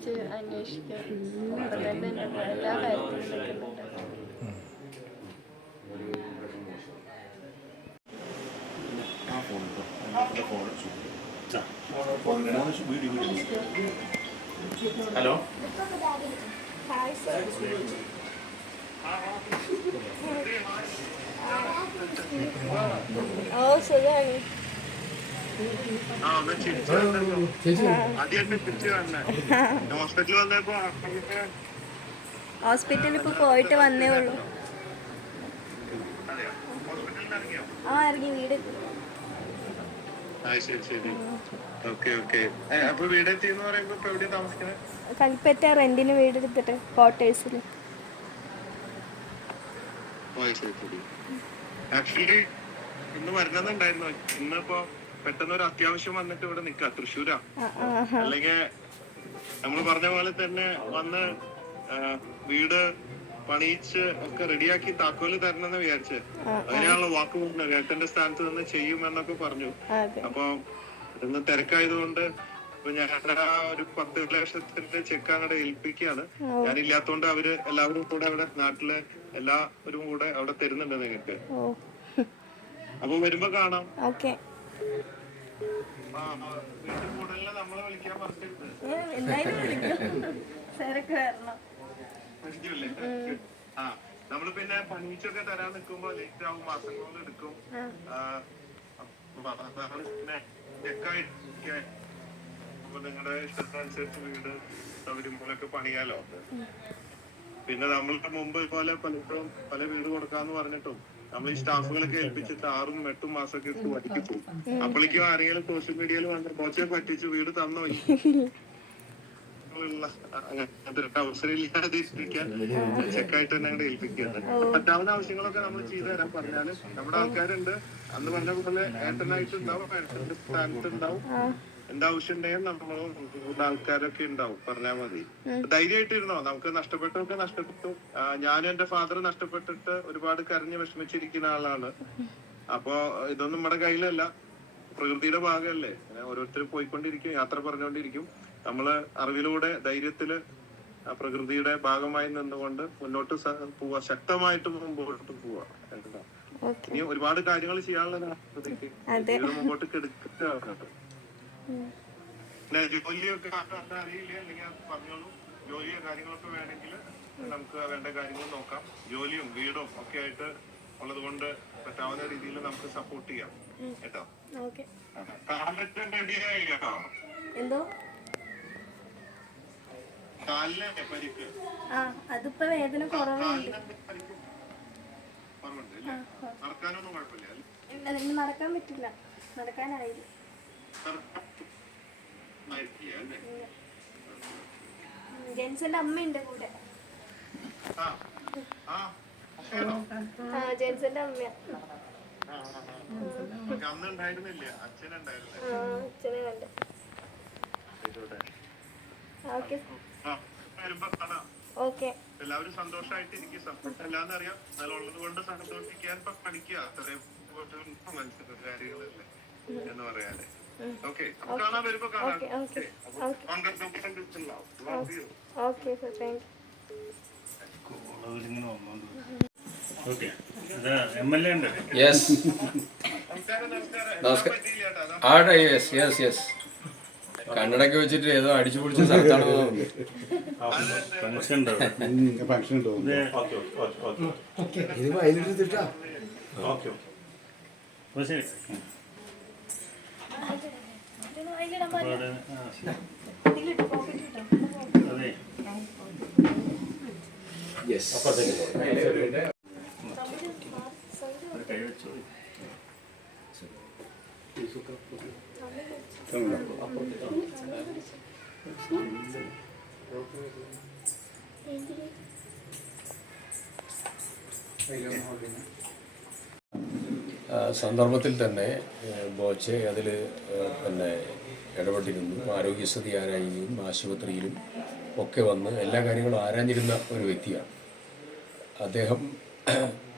വിളിച്ച് അന്വേഷിക്കാം. അപ്പം തന്നെ എല്ലാ കാര്യത്തിലും നിൽക്കുന്നുണ്ട്. ഹലോ, ഓ സുഖമാണ്. ഹോസ്പിറ്റലിൽ ഇപ്പോൾ പോയിട്ട് വന്നേ ഉള്ളൂ. ആ ഇറങ്ങി വീട്. കൽപ്പറ്റ റെന്റിന് വീടെടുത്തിട്ട് ക്വാർട്ടേഴ്സിൽ. ആക്ച്വലി ഇന്ന് വരണമെന്നുണ്ടായിരുന്നു. ഇന്നിപ്പോ പെട്ടെന്ന് ഒരു അത്യാവശ്യം വന്നിട്ട് ഇവിടെ നിക്ക തൃശ്ശൂരാ. അല്ലെങ്കിൽ നമ്മൾ പറഞ്ഞ പോലെ തന്നെ വന്ന് വീട് പണിയിച്ച് ഒക്കെ റെഡിയാക്കി താക്കോല് തരണമെന്ന് വിചാരിച്ച് അങ്ങനെയാണല്ലോ വാക്ക് പറഞ്ഞത്. ഏട്ടന്റെ സ്ഥാനത്ത് നിന്ന് ചെയ്യുമെന്നൊക്കെ പറഞ്ഞു. അപ്പൊ ഇന്ന് തിരക്കായതുകൊണ്ട് ഇപ്പൊ ഞാൻ ഒരു 10 ലക്ഷത്തിന്റെ ചെക്ക് അങ്ങോട്ട് ഏൽപ്പിക്കുകയാണ്. ഞാനില്ലാത്തോണ്ട് അവര് എല്ലാവരും കൂടെ അവിടെ നാട്ടിലെ എല്ലാവരും കൂടെ അവിടെ തരുന്നുണ്ട് നിങ്ങൾക്ക്. അപ്പൊ വരുമ്പോ കാണാം. വീട്ടിൽ കൂടുതലിനെ നമ്മളെ വിളിക്കാൻ പറഞ്ഞിട്ടുണ്ട്. നമ്മള് പിന്നെ പണിച്ചൊക്കെ തരാൻ നിൽക്കുമ്പോ ലേറ്റ് ആവും, മാസങ്ങളിൽ എടുക്കും. നിങ്ങളുടെ ഇഷ്ടത്തിനനുസരിച്ച് വീട് സൗകര്യം പോലൊക്കെ പണിയാലോ. പിന്നെ നമ്മളുടെ മുമ്പ് പോലെ പലപ്പോഴും പല വീട് കൊടുക്കാന്ന് പറഞ്ഞിട്ടും നമ്മൾ ഈ സ്റ്റാഫുകളൊക്കെ ഏൽപ്പിച്ചിട്ട് 6-8 മാസമൊക്കെ ഇട്ട് പഠിപ്പിച്ചു. അപ്പോഴേക്കും ആരെങ്കിലും സോഷ്യൽ മീഡിയയിൽ വന്ന് മോശം പറ്റിച്ചു വീട് തന്നോ അവസരം ഇല്ലാതിരിക്കാൻ ചെക്കായിട്ട് തന്നെ അങ്ങോട്ട് ഏൽപ്പിക്കുകയാണ്. പറ്റാവുന്ന ആവശ്യങ്ങളൊക്കെ നമ്മൾ ചെയ്തു തരാൻ പറഞ്ഞാല് നമ്മുടെ ആൾക്കാരുണ്ട്. അന്ന് പറഞ്ഞ പോലെ ഏട്ടനായിട്ടുണ്ടാവും, ഏട്ടന്റെ സ്ഥാനത്തുണ്ടാവും. എന്താവശ്യം ഉണ്ടെങ്കിൽ നമ്മൾ ആൾക്കാരൊക്കെ ഉണ്ടാവും. പറഞ്ഞാൽ മതി. ധൈര്യമായിട്ടിരുന്നോ. നമുക്ക് നഷ്ടപ്പെട്ടൊക്കെ നഷ്ടപ്പെട്ടു. ഞാനും എന്റെ ഫാദർ നഷ്ടപ്പെട്ടിട്ട് ഒരുപാട് കരഞ്ഞ് വിഷമിച്ചിരിക്കുന്ന ആളാണ്. അപ്പൊ ഇതൊന്നും നമ്മുടെ കയ്യിലല്ല, പ്രകൃതിയുടെ ഭാഗമല്ലേ. ഓരോരുത്തർ പോയിക്കൊണ്ടിരിക്കും, യാത്ര പറഞ്ഞുകൊണ്ടിരിക്കും. നമ്മള് അറിവിലൂടെ ധൈര്യത്തില് പ്രകൃതിയുടെ ഭാഗമായി നിന്നുകൊണ്ട് മുന്നോട്ട് പോവാ, ശക്തമായിട്ട് മുമ്പോട്ട് പോവാ. ഇനി ഒരുപാട് കാര്യങ്ങൾ ചെയ്യാനുള്ളതാണ്. മുമ്പോട്ട് കെടുക്കുക. പിന്നെ ജോലിയൊക്കെ അറിയില്ല അല്ലെങ്കിൽ പറഞ്ഞോളൂ. ജോലിയോ കാര്യങ്ങളൊക്കെ വേണമെങ്കിൽ നമുക്ക് വേണ്ട കാര്യങ്ങൾ നോക്കാം. ജോലിയും വീടും ഒക്കെ ആയിട്ട് ഉള്ളത് കൊണ്ട് പറ്റാവുന്ന രീതിയിൽ നമുക്ക് സപ്പോർട്ട് ചെയ്യാം കേട്ടോ. എന്തോ കാലിലെ പരിക്ക് അതിപ്പോ വേദന കുറവുണ്ട്. നടക്കാനൊന്നും കുഴപ്പമില്ല. നടക്കാൻ പറ്റില്ല, നടക്കാനായില്ല. ജെൻസന്റെ അമ്മയുണ്ട് കൂടെ. ജെൻസന്റെ അമ്മയാ. അച്ഛനെ കണ്ട്. ഓക്കെ. എല്ലാവരും സന്തോഷമായിട്ട് എനിക്ക് സപ്പോർട്ട് അല്ലാന്ന് അറിയാം. നല്ലുള്ളത് കൊണ്ട് സന്തോഷിക്കാൻ പഠിക്കുക. അത്രയും കാര്യങ്ങളല്ലേ എന്ന് പറയാനേ. ഓക്കെ, കാണാൻ വരുമ്പോ കാണാം. Okay sir, thank you. കണ്ണടക്കി വെച്ചിട്ട് ഏതോ അടിച്ചു പൊളിച്ച സ്ഥലത്താണ് സന്ദർഭത്തിൽ തന്നെ ബോച്ചെ അതിൽ പിന്നെ ഇടപെട്ടിരുന്നു. ആരോഗ്യസ്ഥിതി ആരായുകയും ആശുപത്രിയിലും ഒക്കെ വന്ന് എല്ലാ കാര്യങ്ങളും ആരാഞ്ഞിരുന്ന ഒരു വ്യക്തിയാണ് അദ്ദേഹം.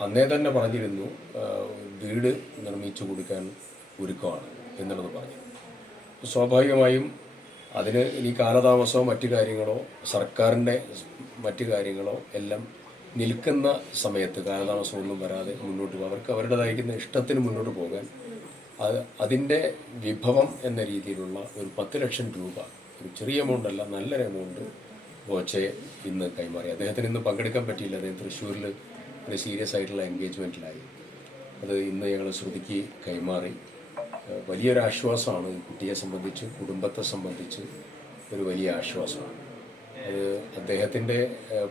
അന്നേ തന്നെ പറഞ്ഞിരുന്നു വീട് നിർമ്മിച്ചു കൊടുക്കാൻ ഒരുക്കമാണ് എന്നുള്ളത് പറഞ്ഞു. സ്വാഭാവികമായും അതിന് ഇനി കാലതാമസമോ മറ്റു കാര്യങ്ങളോ സർക്കാരിൻ്റെ മറ്റു കാര്യങ്ങളോ എല്ലാം നിൽക്കുന്ന സമയത്ത് കാലതാമസമൊന്നും വരാതെ മുന്നോട്ട് പോകും. അവർക്ക് അവരുടേതായിരിക്കുന്ന ഇഷ്ടത്തിന് മുന്നോട്ട് പോകാൻ അതിൻ്റെ വിഭവം എന്ന രീതിയിലുള്ള ഒരു 10 ലക്ഷം രൂപ, ഒരു ചെറിയ എമൗണ്ടല്ല, നല്ലൊരു എമൗണ്ട് ബോച്ചെ ഇന്ന് കൈമാറി. അദ്ദേഹത്തിന് ഇന്ന് പങ്കെടുക്കാൻ പറ്റിയില്ല. അദ്ദേഹം തൃശ്ശൂരിൽ ഒരു സീരിയസ് ആയിട്ടുള്ള എൻഗേജ്മെൻറ്റിലായി. അത് ഇന്ന് ഞങ്ങൾ ശ്രുതിക്ക് കൈമാറി. വലിയൊരു ആശ്വാസമാണ് ഈ കുട്ടിയെ സംബന്ധിച്ച്, കുടുംബത്തെ സംബന്ധിച്ച് ഒരു വലിയ ആശ്വാസമാണ്. അത് അദ്ദേഹത്തിൻ്റെ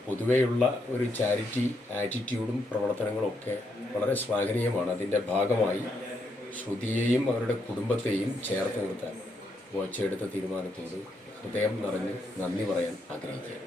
പൊതുവെയുള്ള ഒരു ചാരിറ്റി ആറ്റിറ്റ്യൂഡും പ്രവർത്തനങ്ങളും ഒക്കെ വളരെ ശ്ലാഘനീയമാണ്. അതിൻ്റെ ഭാഗമായി ശ്രുതിയെയും അവരുടെ കുടുംബത്തെയും ചേർത്ത് നിർത്താൻ ബോച്ച എടുത്ത തീരുമാനത്തോട് ഹൃദയം നിറഞ്ഞ് നന്ദി പറയാൻ ആഗ്രഹിക്കുക.